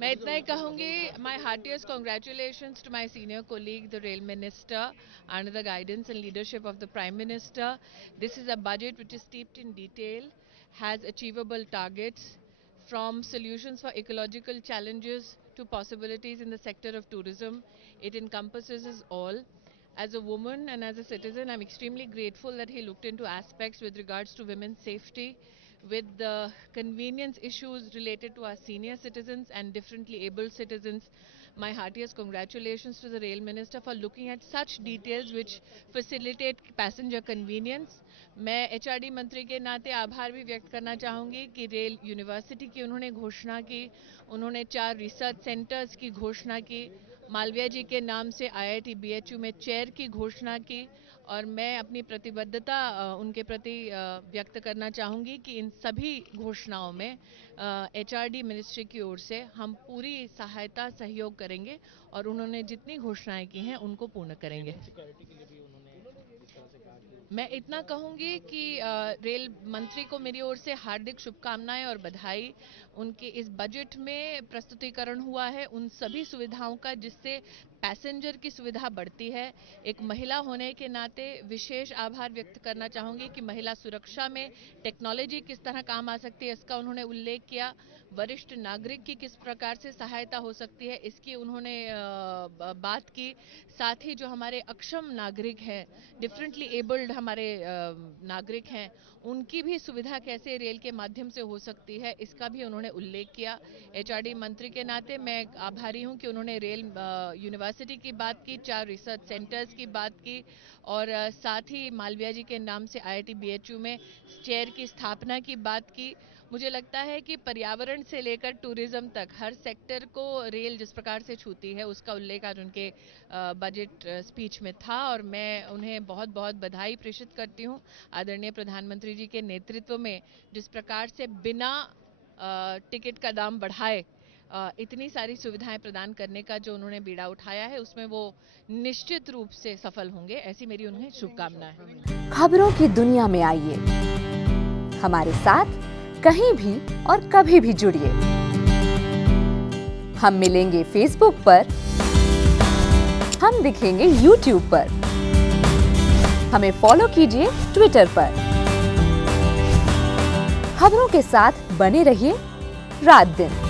मैं इतना ही कहूंगी, my heartiest congratulations to my senior colleague the rail minister under the guidance and leadership of the prime minister. This is a budget which is steeped in detail, has achievable targets, from solutions for ecological challenges to possibilities in the sector of tourism. It encompasses all. As a woman and as a citizen, I'm extremely grateful that he looked into aspects with regards to women's safety, with the convenience issues related to our senior citizens and differently abled citizens. My heartiest congratulations to the Rail Minister for looking at such details which facilitate passenger convenience. मैं HRD मंत्री के नाते आभार भी व्यक्त करना चाहूँगी कि रेल यूनिवर्सिटी की उन्होंने घोषणा की, उन्होंने 4 रिसर्च सेंटर्स की घोषणा की, मालवीय जी के नाम से आईआईटी बीएचयू में चेयर की घोषणा की, और मैं अपनी प्रतिबद्धता उनके प्रति व्यक्त करना चाहूँगी कि इन सभी घोषणाओं में एचआरडी मिनिस्ट्री की ओर से हम पूरी सहायता सहयोग करेंगे और उन्होंने जितनी घोषणाएं की हैं उनको पूर्ण करेंगे. मैं इतना कहूँगी कि रेल मंत्री को मेरी ओर से हार्दिक शुभकामनाएं और बधाई. उनके इस बजट में प्रस्तुतिकरण हुआ है उन सभी सुविधाओं का जिससे पैसेंजर की सुविधा बढ़ती है. एक महिला होने के नाते विशेष आभार व्यक्त करना चाहूँगी कि महिला सुरक्षा में टेक्नोलॉजी किस तरह काम आ सकती है इसका उन्होंने उल्लेख किया. वरिष्ठ नागरिक की किस प्रकार से सहायता हो सकती है इसकी उन्होंने बात की. साथ ही जो हमारे अक्षम नागरिक हैं, डिफरेंटली एबल्ड हमारे नागरिक हैं, उनकी भी सुविधा कैसे रेल के माध्यम से हो सकती है इसका भी उन्होंने उल्लेख किया. एचआरडी मंत्री के नाते मैं आभारी हूं कि उन्होंने रेल यूनिवर्सिटी की बात की, 4 रिसर्च सेंटर्स की बात की, और साथ ही मालवीय जी के नाम से आईआईटी बीएचयू में चेयर की स्थापना की बात की. मुझे लगता है कि पर्यावरण से लेकर टूरिज्म तक हर सेक्टर को रेल जिस प्रकार से छूती है उसका उल्लेख आज उनके बजट स्पीच में था, और मैं उन्हें बहुत बहुत बधाई प्रेषित करती हूं. आदरणीय प्रधानमंत्री जी के नेतृत्व में जिस प्रकार से बिना टिकट का दाम बढ़ाए इतनी सारी सुविधाएं प्रदान करने का जो उन्होंने बीड़ा उठाया है उसमें वो निश्चित रूप से सफल होंगे, ऐसी मेरी उन्हें शुभकामनाएं. खबरों की दुनिया में आइए हमारे साथ कहीं भी और कभी भी जुड़िए. हम मिलेंगे फेसबुक पर, हम दिखेंगे यूट्यूब पर, हमें फॉलो कीजिए ट्विटर पर. खबरों के साथ बने रहिए रात दिन.